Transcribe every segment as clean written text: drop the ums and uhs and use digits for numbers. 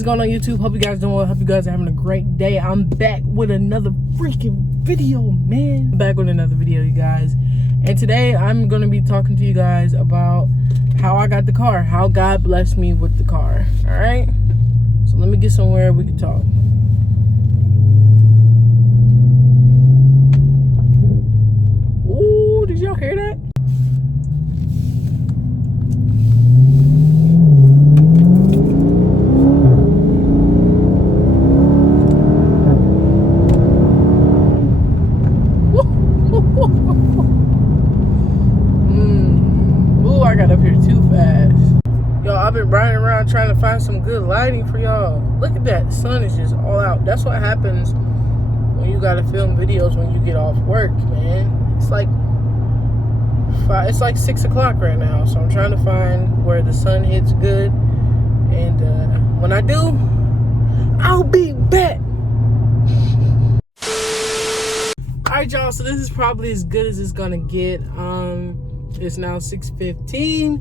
is going on YouTube? Hope you guys doing well. Hope you guys are having a great day. I'm back with another freaking video, man. Back with another video, you guys. And today I'm going to be talking to you guys about how I got the car, how God blessed me with the car. All right, so let me get somewhere we can talk. Ooh, did y'all hear that? Ooh, I got up here too fast. Y'all, I've been riding around trying to find some good lighting for y'all. Look at that, the sun is just all out. That's what happens when you gotta film videos when you get off work, man. It's like 6 o'clock right now, so I'm trying to find where the sun hits good. And when I do, I'll be back. Alright, y'all, so this is probably as good as it's gonna get. It's now 6:15,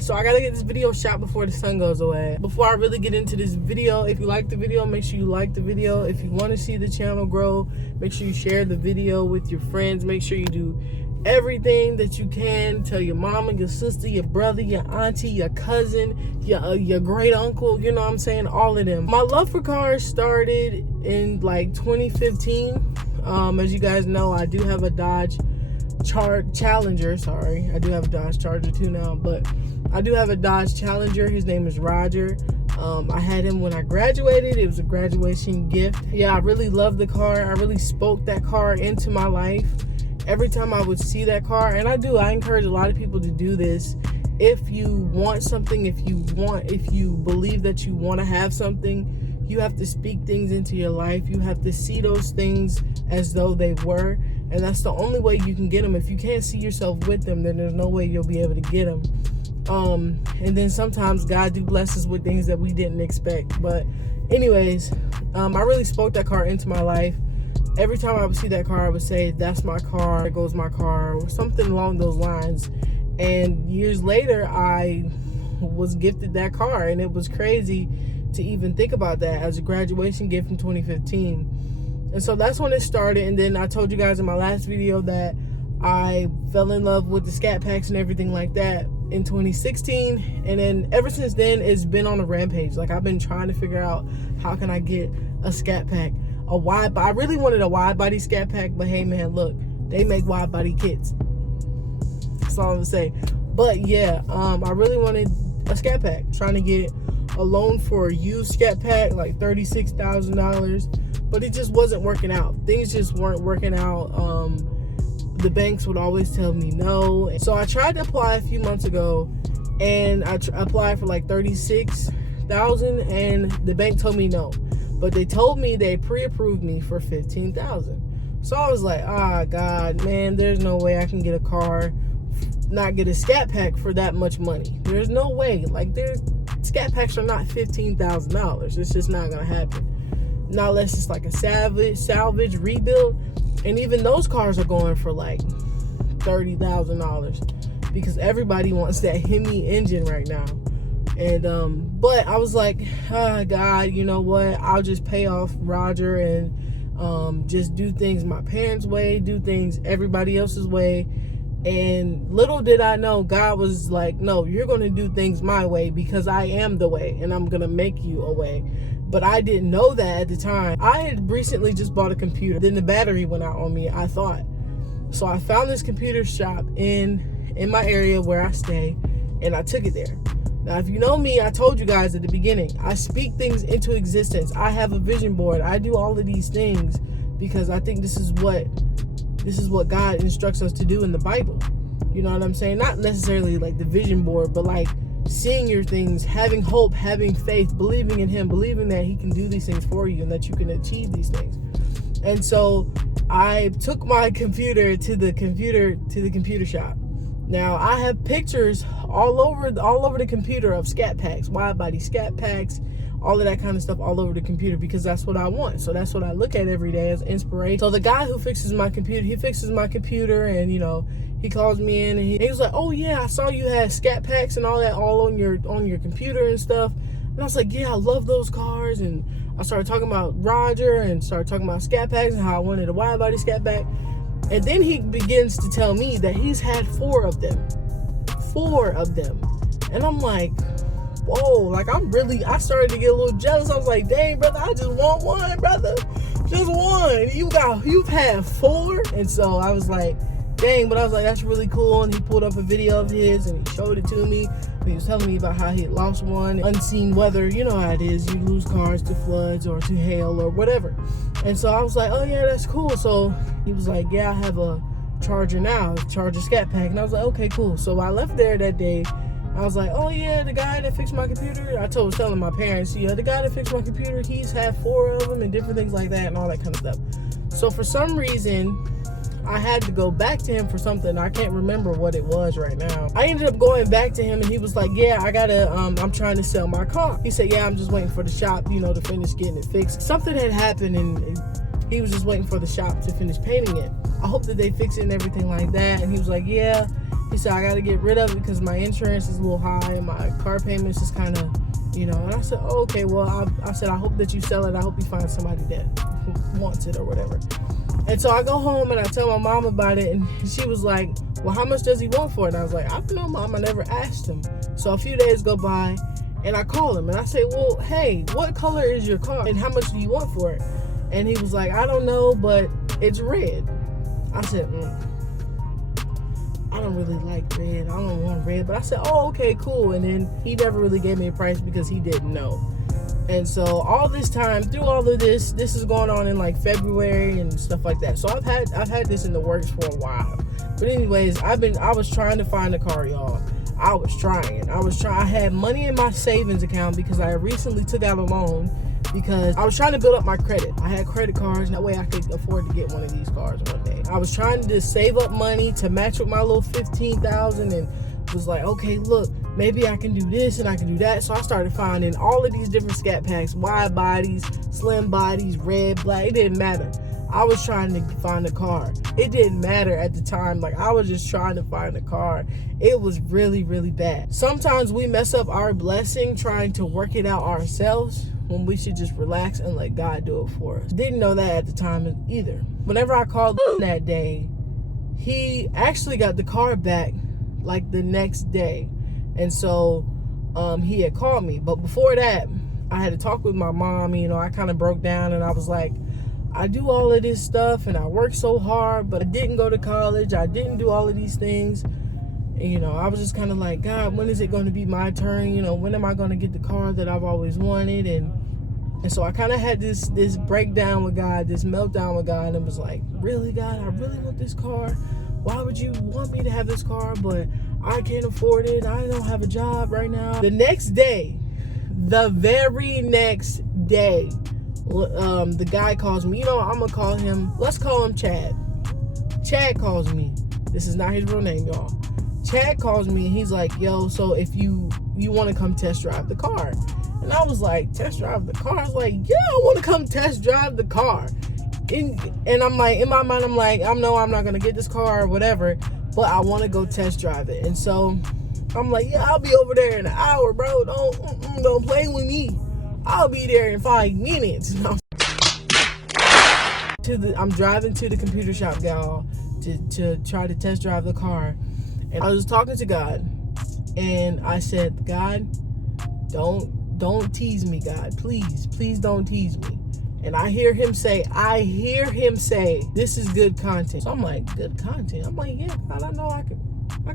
so I gotta get this video shot before the sun goes away. Before I really get into this video, if you like the video, make sure you like the video. If you want to see the channel grow, make sure you share the video with your friends. Make sure you do everything that you can. Tell your mama, your sister, your brother, your auntie, your cousin, your great uncle, you know what I'm saying, all of them. My love for cars started in like 2015. As you guys know, I do have a Dodge Challenger. Sorry, I do have a Dodge Charger too now, but I do have a Dodge Challenger. His name is Roger. I had him when I graduated. It was a graduation gift. Yeah, I really loved the car. I really spoke that car into my life. Every time I would see that car, and I encourage a lot of people to do this. If you want something, if you believe that you want to have something, you have to speak things into your life. You have to see those things as though they were, and that's the only way you can get them. If you can't see yourself with them, then there's no way you'll be able to get them. And then sometimes God do bless us with things that we didn't expect. But anyways, I really spoke that car into my life. Every time I would see that car, I would say, that's my car, there goes my car, or something along those lines. And years later, I was gifted that car, and it was crazy to even think about that as a graduation gift in 2015. And so that's when it started. And then I told you guys in my last video that I fell in love with the scat packs and everything like that in 2016. And then ever since then, it's been on a rampage. Like, I've been trying to figure out how can I get a scat pack. I really wanted a wide body scat pack, but hey man, look, they make wide body kits. That's all I'm gonna say. But yeah, I really wanted a scat pack. Trying to get a loan for a used scat pack, like $36,000, but it just wasn't working out. Things just weren't working out. The banks would always tell me no. So I tried to apply a few months ago, and I applied for like $36,000, and the bank told me no. But they told me they pre-approved me for $15,000. So I was like, God, man, there's no way I can get a car, not get a scat pack for that much money. There's no way. Like, scat packs are not $15,000. It's just not gonna happen. Not unless it's like a salvage rebuild, and even those cars are going for like $30,000 because everybody wants that Hemi engine right now. And but I was like, God, you know what? I'll just pay off Roger and just do things my parents' way, do things everybody else's way. And little did I know, God was like, no, you're going to do things my way because I am the way, and I'm going to make you a way. But I didn't know that at the time. I had recently just bought a computer. Then the battery went out on me, I thought. So I found this computer shop in my area where I stay, and I took it there. Now, if you know me, I told you guys at the beginning, I speak things into existence. I have a vision board. I do all of these things because I think this is what God instructs us to do in the Bible. You know what I'm saying? Not necessarily like the vision board, but like seeing your things, having hope, having faith, believing in Him, believing that He can do these things for you and that you can achieve these things. And so I took my computer to the computer shop. Now, I have pictures all over the computer of scat packs, wide body scat packs, all of that kind of stuff all over the computer because that's what I want. So that's what I look at every day as inspiration. So the guy who fixes my computer, he fixes my computer, and you know, he calls me in and he was like, oh yeah, I saw you had scat packs and all that all on your computer and stuff. And And I was like, yeah, I love those cars. And I started talking about Roger and started talking about scat packs and how I wanted a wide body scat pack. And then he begins to tell me that he's had 4 of them. 4 of them. And I'm like, whoa, like I started to get a little jealous. I was like, dang, brother, I just want one, brother. Just one. You've had 4. And so I was like, dang, but I was like, that's really cool. And he pulled up a video of his and he showed it to me. And he was telling me about how he had lost one. Unseen weather, you know how it is. You lose cars to floods or to hail or whatever. And so I was like, oh yeah, that's cool. So he was like, yeah, I have a Charger now, Charger scat pack. And I was like, okay, cool. So I left there that day. I was like, oh yeah, the guy that fixed my computer. I was telling my parents, yeah, the guy that fixed my computer, he's had 4 of them and different things like that and all that kind of stuff. So for some reason, I had to go back to him for something. I can't remember what it was right now. I ended up going back to him and he was like, yeah, I'm trying to sell my car. He said, yeah, I'm just waiting for the shop, to finish getting it fixed. Something had happened and he was just waiting for the shop to finish painting it. I hope that they fix it and everything like that. And he was like, yeah. He said, I got to get rid of it because my insurance is a little high and my car payments is kind of, and I said, oh, okay, well, I said, I hope that you sell it. I hope you find somebody that wants it or whatever. And so I go home and I tell my mom about it and she was like, well, how much does he want for it? And I was like, I don't know, Mom, I never asked him. So a few days go by and I call him and I say, well, hey, what color is your car and how much do you want for it? And he was like, I don't know, but it's red. I said, I don't really like red. I don't want red. But I said, oh, okay, cool. And then he never really gave me a price because he didn't know. And so all this time, through all of this is going on in like February and stuff like that. So I've had this in the works for a while. But anyways, I was trying to find a car, y'all. I was trying. I had money in my savings account because I recently took out a loan because I was trying to build up my credit. I had credit cards, and that way I could afford to get one of these cars one day. I was trying to save up money to match with my little $15,000 and was like, okay, look, maybe I can do this and I can do that. So I started finding all of these different scat packs, wide bodies, slim bodies, red, black. It didn't matter. I was trying to find a car. It didn't matter at the time. Like, I was just trying to find a car. It was really, really bad. Sometimes we mess up our blessing trying to work it out ourselves when we should just relax and let God do it for us. Didn't know that at the time either. Whenever I called that day, he actually got the car back like the next day. And so he had called me. But before that, I had to talk with my mom. I kind of broke down and I was like, I do all of this stuff and I work so hard, but I didn't go to college. I didn't do all of these things. And, I was just kind of like, God, when is it going to be my turn? When am I going to get the car that I've always wanted? And so I kind of had this breakdown with God, this meltdown with God, and was like, really, God, I really want this car. Why would you want me to have this car, but I can't afford it? I don't have a job right now. The very next day, the guy calls me. I'm going to call him, let's call him Chad. Chad calls me. This is not his real name, y'all. Chad calls me and he's like, yo, so if you want to come test drive the car. And I was like, test drive the car? I was like, yeah, I want to come test drive the car. And I'm like, in my mind, I'm like, I know I'm not going to get this car or whatever, but I want to go test drive it. And so I'm like, yeah, I'll be over there in an hour, bro. Don't play with me. I'll be there in 5 minutes. I'm driving to the computer shop, y'all, to try to test drive the car. And I was talking to God, and I said, God, don't tease me, God. Please don't tease me. And I hear him say, this is good content. So I'm like, good content? I'm like, yeah, God, I know I could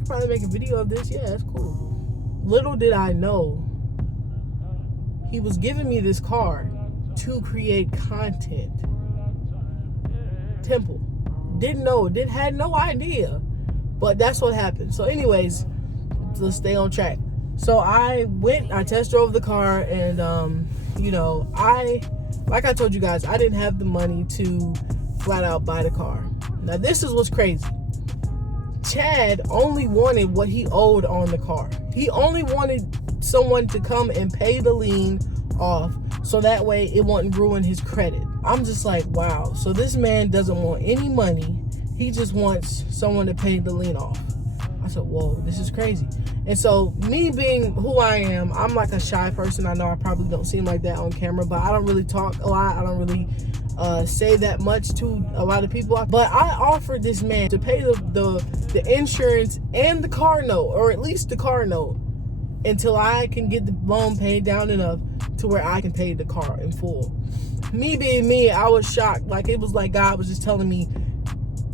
probably make a video of this. Yeah, that's cool. Little did I know, he was giving me this car to create content. Temple. Had no idea. But that's what happened. So anyways, let's stay on track. So I test drove the car, and like I told you guys, I didn't have the money to flat out buy the car. Now this is what's crazy. Chad only wanted what he owed on the car. He only wanted someone to come and pay the lien off so that way it wouldn't ruin his credit. I'm just like, wow. So this man doesn't want any money. He just wants someone to pay the lien off. I said, whoa, this is crazy. And so me being who I am, I'm like a shy person. I know I probably don't seem like that on camera, but I don't really talk a lot. I don't really say that much to a lot of people. But I offered this man to pay the insurance and the car note, or at least the car note, until I can get the loan paid down enough to where I can pay the car in full. Me being me, I was shocked. Like, it was like God was just telling me,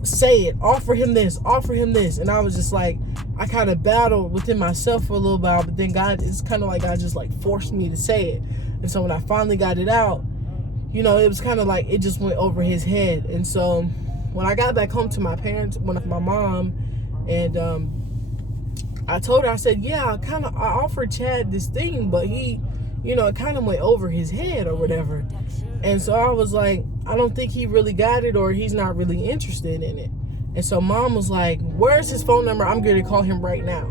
say it, offer him this, offer him this. And I was just like, I kind of battled within myself for a little while, but then God, it's kind of like God just like forced me to say it. And so when I finally got it out, you know, it was kind of like it just went over his head. And so when I got back home to my parents, my mom, and I told her, I said, yeah, I offered Chad this thing, but he, you know, it kind of went over his head or whatever. And so I was like, I don't think he really got it, or he's not really interested in it. And so mom was like, where's his phone number? I'm going to call him right now.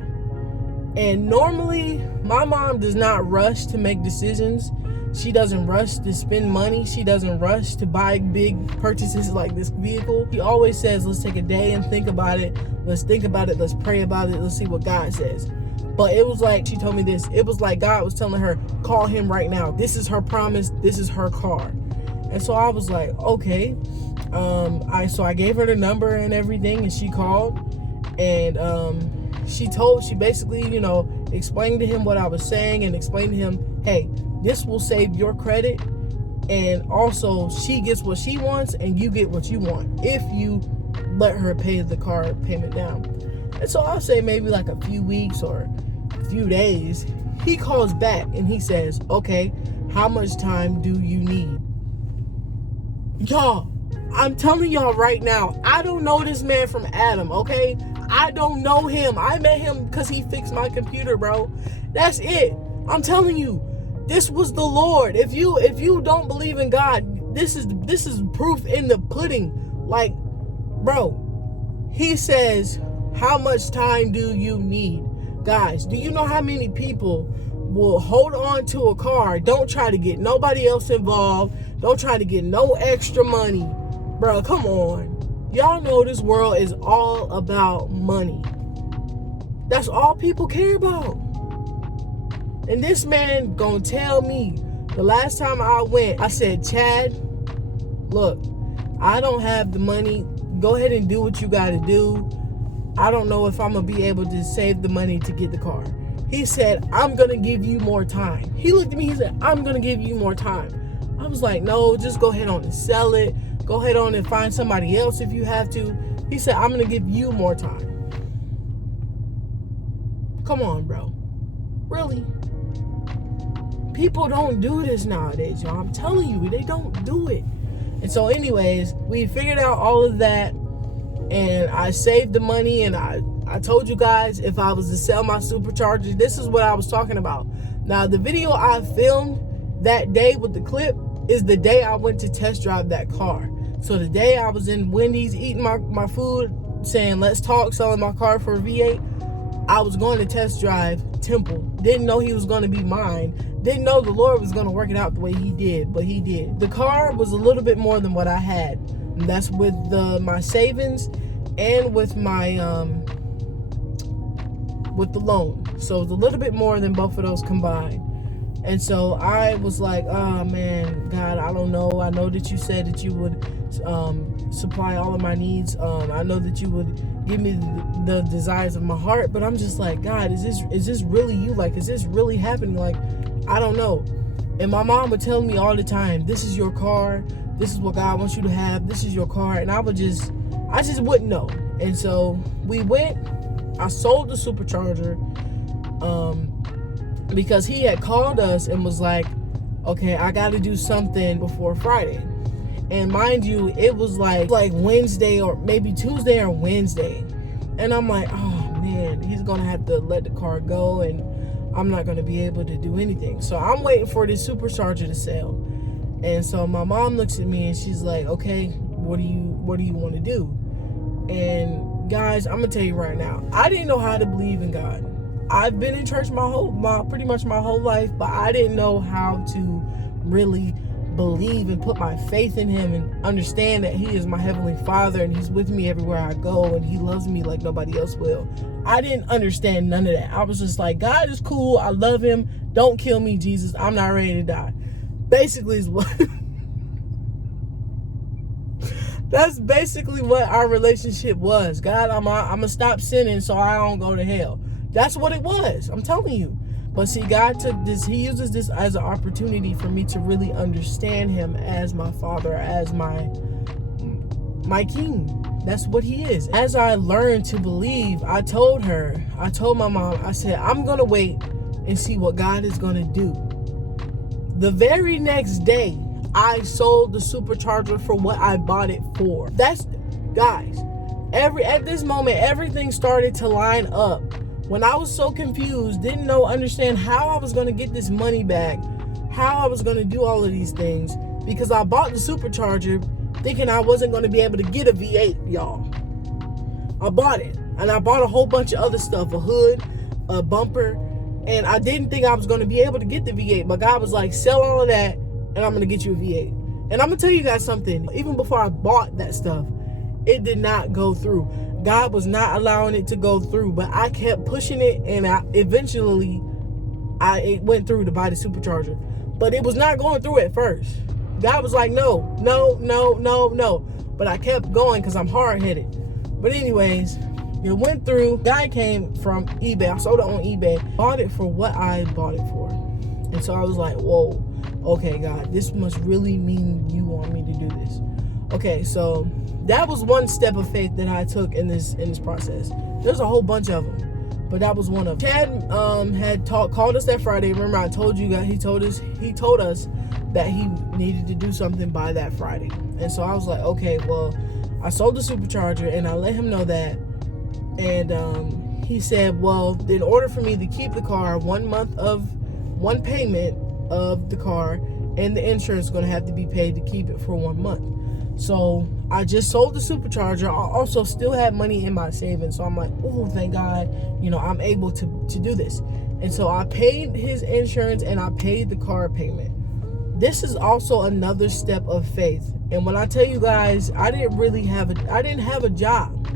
And normally my mom does not rush to make decisions. She doesn't rush to spend money. She doesn't rush to buy big purchases like this vehicle. She always says, let's take a day and think about it. Let's think about it. Let's pray about it. Let's see what God says. But it was like, she told me this, it was like God was telling her, call him right now. This is her promise. This is her car. And so I was like, okay. So I gave her the number and everything, and she called, and she basically, you know, explained to him what I was saying, and explained to him, hey, this will save your credit, and also she gets what she wants and you get what you want if you let her pay the car payment down. And so I'll say maybe like a few weeks or a few days, he calls back and he says, okay, how much time do you need? Y'all, I'm telling y'all right now, I don't know this man from Adam, okay? I don't know him. I met him because he fixed my computer, bro. That's it. I'm telling you, this was the Lord. If you don't believe in God, this is proof in the pudding. Like, bro, he says, how much time do you need? Guys, do you know how many people will hold on to a car, don't try to get nobody else involved, don't try to get no extra money? Bro, come on. Y'all know this world is all about money. That's all people care about. And this man gonna tell me, the last time I went, I said, Chad, look, I don't have the money. Go ahead and do what you gotta do. I don't know if I'm gonna be able to save the money to get the car. He said, I'm gonna give you more time. He looked at me, he said, I'm gonna give you more time. I was like, no, just go ahead on and sell it. Go ahead on and find somebody else if you have to. He said, I'm gonna give you more time. Come on, bro. Really? People don't do this nowadays, y'all. I'm telling you, they don't do it. And so anyways, we figured out all of that, and I saved the money, and I told you guys if I was to sell my supercharger, this is what I was talking about. Now, the video I filmed that day with the clip is the day I went to test drive that car. So the day I was in Wendy's eating my food, saying, let's talk, selling my car for a V8, I was going to test drive Temple. Didn't know he was going to be mine. Didn't know the Lord was going to work it out the way he did, but he did. The car was a little bit more than what I had. And that's with my savings and with my with the loan. So it's a little bit more than both of those combined. And so I was like, oh man, God, I don't know. I know that you said that you would supply all of my needs. I know that you would give me the desires of my heart, but I'm just like, God, is this really you? Like, is this really happening? Like, I don't know. And my mom would tell me all the time, this is your car. This is what God wants you to have. This is your car. And I just wouldn't know. And so we went, I sold the supercharger, because he had called us and was like, okay, I got to do something before Friday. And mind you, it was like Wednesday or maybe Tuesday or Wednesday. And I'm like, oh man, he's going to have to let the car go and I'm not going to be able to do anything. So I'm waiting for this supercharger to sell. And so my mom looks at me and she's like, okay, what do you want to do? And guys, I'm going to tell you right now, I didn't know how to believe in God. I've been in church pretty much my whole life, but I didn't know how to really believe and put my faith in him and understand that he is my heavenly Father and he's with me everywhere I go and he loves me like nobody else will. I didn't understand none of that. I was just like, God is cool. I love him. Don't kill me, Jesus. I'm not ready to die. Basically is what that's basically what our relationship was. God, I'm gonna stop sinning so I don't go to hell. That's what it was. I'm telling you. But see, God took this, he uses this as an opportunity for me to really understand him as my Father, as my king. That's what he is. As I learned to believe, I told my mom, I said, I'm going to wait and see what God is going to do. The very next day, I sold the supercharger for what I bought it for. That's, guys, at this moment, everything started to line up. When I was so confused, didn't understand how I was going to get this money back, how I was going to do all of these things, because I bought the supercharger thinking I wasn't going to be able to get a V8, y'all. I bought it, and I bought a whole bunch of other stuff, a hood, a bumper, and I didn't think I was going to be able to get the V8, but God was like, sell all of that, and I'm going to get you a V8. And I'm going to tell you guys something. Even before I bought that stuff, it did not go through. God was not allowing it to go through, but I kept pushing it, and eventually it went through to buy the supercharger. But it was not going through at first. God was like, no. But I kept going because I'm hard-headed. But anyways, it went through. Guy came from eBay. I sold it on eBay. Bought it for what I bought it for. And so I was like, whoa, okay, God, this must really mean you want me to do this. Okay, so that was one step of faith that I took in this process. There's a whole bunch of them, but that was one of them. Chad had called us that Friday. Remember, I told you guys, he told us that he needed to do something by that Friday. And so I was like, okay, well, I sold the supercharger and I let him know that. And he said, well, in order for me to keep the car, 1 payment of the car and the insurance is going to have to be paid to keep it for 1 month. So I just sold the supercharger. I also still had money in my savings. So I'm like, oh, thank God, I'm able to do this. And so I paid his insurance and I paid the car payment. This is also another step of faith. And when I tell you guys, I didn't have a job.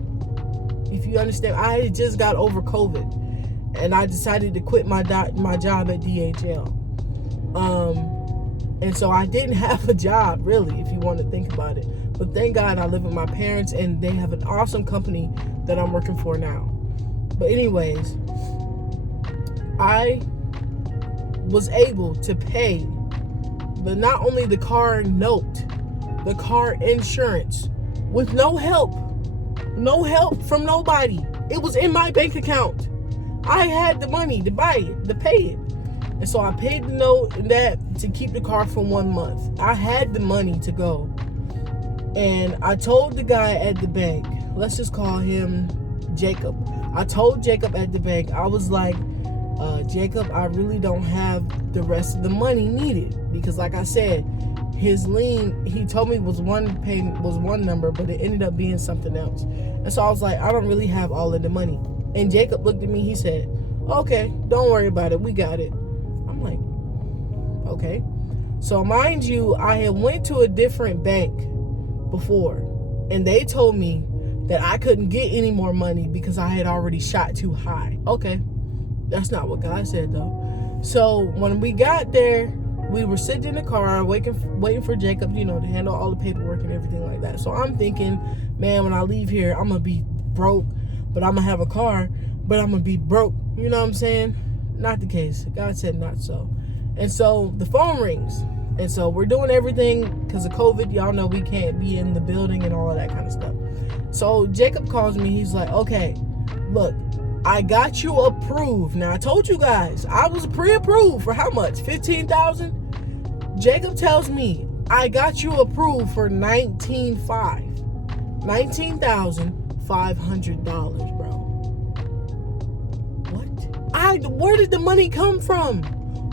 If you understand, I had just got over COVID and I decided to quit my job at DHL. And so I didn't have a job, really, if you want to think about it. But thank God I live with my parents, and they have an awesome company that I'm working for now. But anyways, I was able to pay not only the car note, the car insurance, with no help from nobody. It was in my bank account. I had the money to buy it, to pay it. And so I paid the note that to keep the car for 1 month. I had the money to go. And I told the guy at the bank, let's just call him Jacob. I told Jacob at the bank, I was like, Jacob, I really don't have the rest of the money needed. Because like I said, his lien, he told me was one payment, was one number, but it ended up being something else. And so I was like, I don't really have all of the money. And Jacob looked at me, he said, okay, don't worry about it, we got it. I'm like, okay. So mind you, I had went to a different bank before, and they told me that I couldn't get any more money because I had already shot too high. Okay, that's not what God said though. So when we got there, we were sitting in the car waiting for Jacob, to handle all the paperwork and everything like that. So I'm thinking, man, when I leave here, I'm gonna be broke, but I'm gonna have a car, but I'm gonna be broke. You know what I'm saying? Not the case. God said not so. And so the phone rings. And so we're doing everything because of COVID. Y'all know we can't be in the building and all of that kind of stuff. So Jacob calls me. He's like, okay, look, I got you approved. Now, I told you guys, I was pre-approved for how much? $15,000? Jacob tells me, I got you approved for $19,500. $19,500, bro. What? Where did the money come from?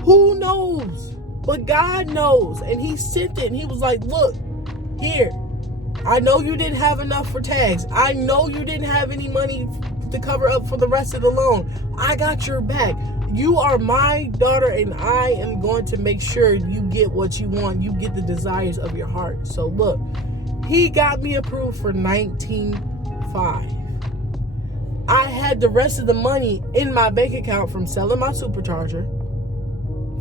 Who knows? But God knows. And he sent it and he was like, look, here. I know you didn't have enough for tags. I know you didn't have any money to cover up for the rest of the loan. I got your back. You are my daughter, and I am going to make sure you get what you want. You get the desires of your heart. So look, he got me approved for $19,500. I had the rest of the money in my bank account from selling my supercharger,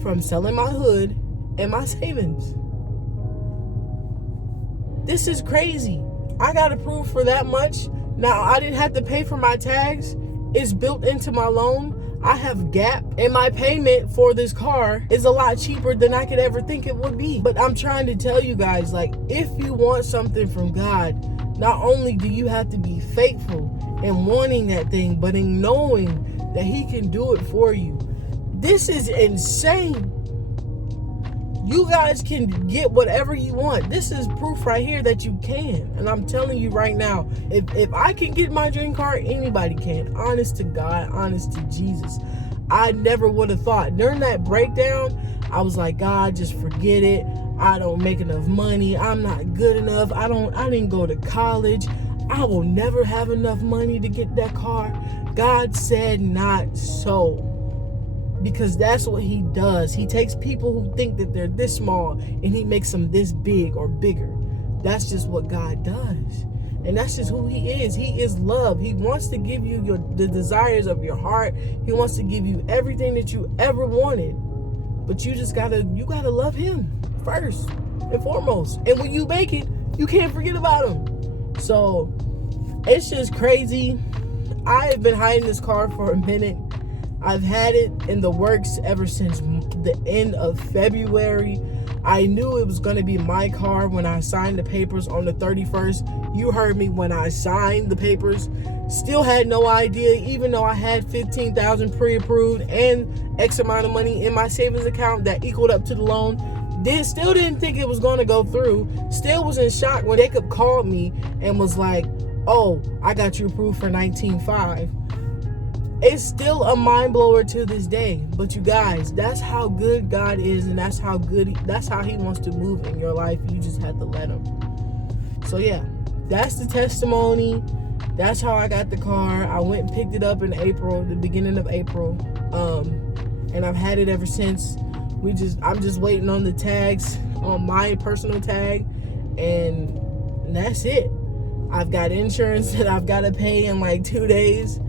from selling my hood, and my savings. This is crazy. I got approved for that much. Now, I didn't have to pay for my tags. It's built into my loan. I have gap, and my payment for this car is a lot cheaper than I could ever think it would be. But I'm trying to tell you guys, like, if you want something from God, not only do you have to be faithful in wanting that thing, but in knowing that he can do it for you. This is insane. You guys can get whatever you want. This is proof right here that you can. And I'm telling you right now, if I can get my dream car, anybody can. Honest to God, honest to Jesus. I never would have thought. During that breakdown, I was like, God, just forget it. I don't make enough money. I'm not good enough. I didn't go to college. I will never have enough money to get that car. God said not so. Because that's what he does. He takes people who think that they're this small and he makes them this big or bigger. That's just what God does. And that's just who he is. He is love. He wants to give you the desires of your heart. He wants to give you everything that you ever wanted. But you gotta love him first and foremost. And when you make it, you can't forget about him. So it's just crazy. I have been hiding this car for a minute. I've had it in the works ever since the end of February. I knew it was going to be my car when I signed the papers on the 31st. You heard me when I signed the papers. Still had no idea, even though I had $15,000 pre-approved and X amount of money in my savings account that equaled up to the loan. Still didn't think it was going to go through. Still was in shock when Jacob called me and was like, oh, I got you approved for $19,500. It's still a mind blower to this day. But you guys, that's how good God is, and that's how he wants to move in your life. You just have to let him. So yeah, that's the testimony. That's how I got the car. I went and picked it up in April, the beginning of April. And I've had it ever since. I'm just waiting on the tags, on my personal tag, and that's it. I've got insurance that I've got to pay in like 2 days.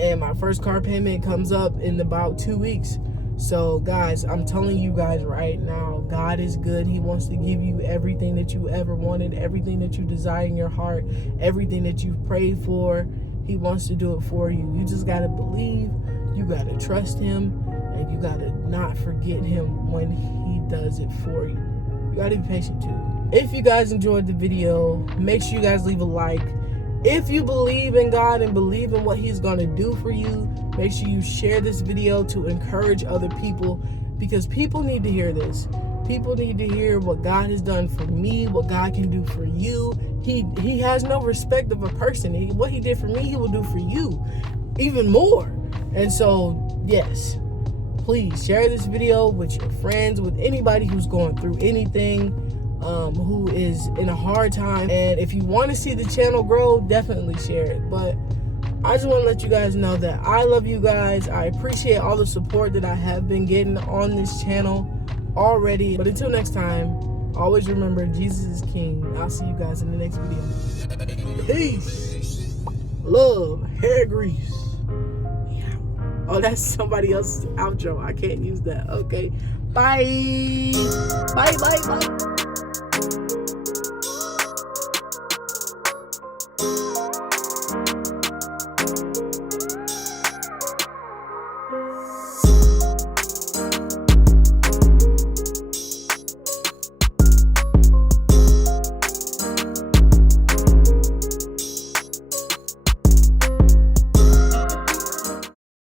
And my first car payment comes up in about 2 weeks. So guys, I'm telling you guys right now, God is good. He wants to give you everything that you ever wanted, everything that you desire in your heart, everything that you've prayed for. He wants to do it for you. You just got to believe. You got to trust him. And you got to not forget him when he does it for you. You got to be patient too. If you guys enjoyed the video, make sure you guys leave a like. If you believe in God and believe in what he's going to do for you, make sure you share this video to encourage other people, because people need to hear this. People need to hear what God has done for me, what God can do for you. He has no respect of a person. What he did for me, he will do for you even more. And so, yes, please share this video with your friends, with anybody who's going through anything, who is in a hard time. And if you want to see the channel grow, definitely share it. But I just want to let you guys know that I love you guys. I appreciate all the support that I have been getting on this channel already. But until next time, always remember, Jesus is king. I'll see you guys in the next video. Peace, love, hair grease. Oh, that's somebody else's outro. I can't use that. Okay, bye. Bye.